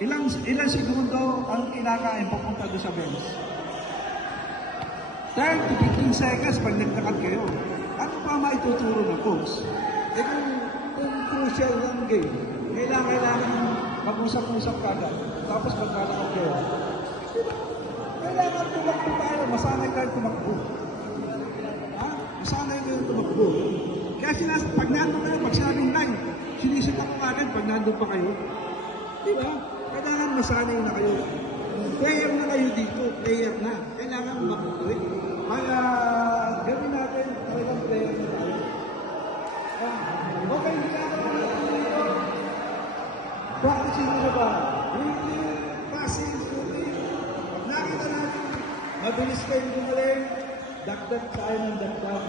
Ilang segundo ang kinakain papunta doon sa bench? 10 to 15 seconds pag nagtakad kayo. Ano pa maituturo ng coach? Eh kung crucial ng game, kailangan mag-usap-usap ka agad. Tapos magkalakad kayo. Kailangan tumakbo tayo. Masanay tayo tumakbo. Ha? Masanay kayo tumakbo. Kaya pag nandun kayo, pag sinabing line, sinisita ko agad pag nandun pa kayo. Diba? Kailangan masanay na kayo. Player na kayo dito. Player na. Kailangan mabuhay. Kaya gawin natin talagang player na tayo. Okay, hindi na ako dito. Practicing na ba? Breathing, passing, shooting. Pag nakita natin, mabilis kayo gumaling, dagdag tayo ng dagdag.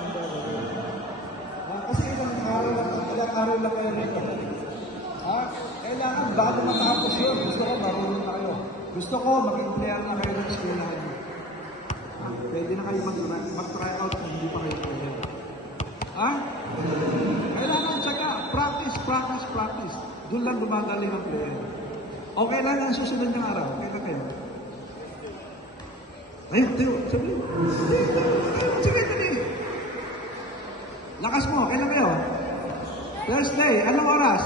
Kasi ilang araw lang kayo rito. Kailangan bago matapos yun. Gusto ko marunong na kayo. Gusto ko maging player na kayo ng eskwela. Pwede na kayo mag-try out kung hindi pa kayo player. Kailangan tsaka practice. Doon lang gumagaling ang player. Okay lang ang susunod ng araw. Okay na kayo. Ayun, tayo. Sige. Lakas mo. Okay na kayo. Thursday. Anong oras?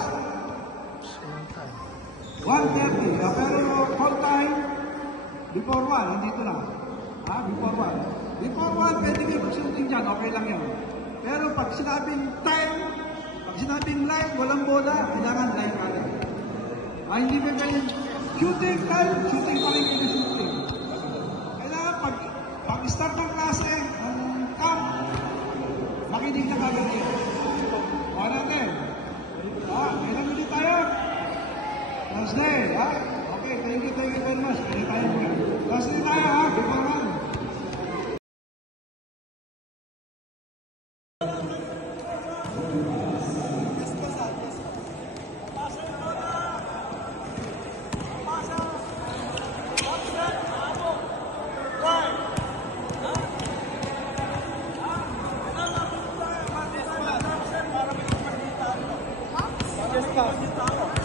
1:30. Pero call time before 1. Nandito na. Before 1. Before 1, pwede kayo mag-shooting dyan. Okay lang yan. Pero pag sinabing time, pag sinabing line, walang bola, kailangan line ka rin. Hindi ba ganyan? Shooting time, shooting pa rin kayo shooting. Kailangan pag-start ng klase, ng camp, makinig na kagad yun. O natin. Kailan ulit tayo? Thursday, Okay, thank you very much. Kaya tayo muna. Thursday tayo, before 1.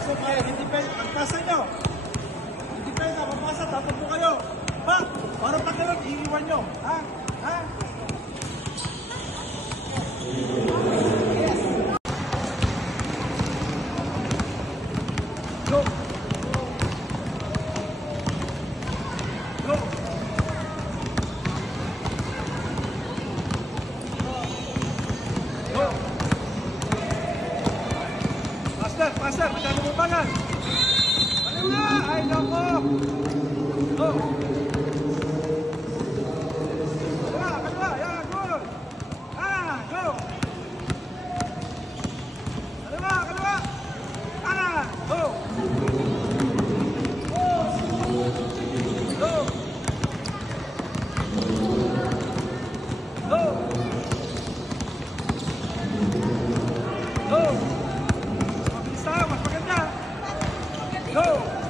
So kaya, pagkasa nyo. Hindi kayo napapasa, tapos po kayo. Para pa kayo, iiwan nyo. Go! Go! Go! Master, masyado mo bangan. Ano na? Ay, loko! Go! Kalwa, yan, good! Go! Kalwa! Go! Go! Go! Go! Mabilis tayo, mas maganda! Go!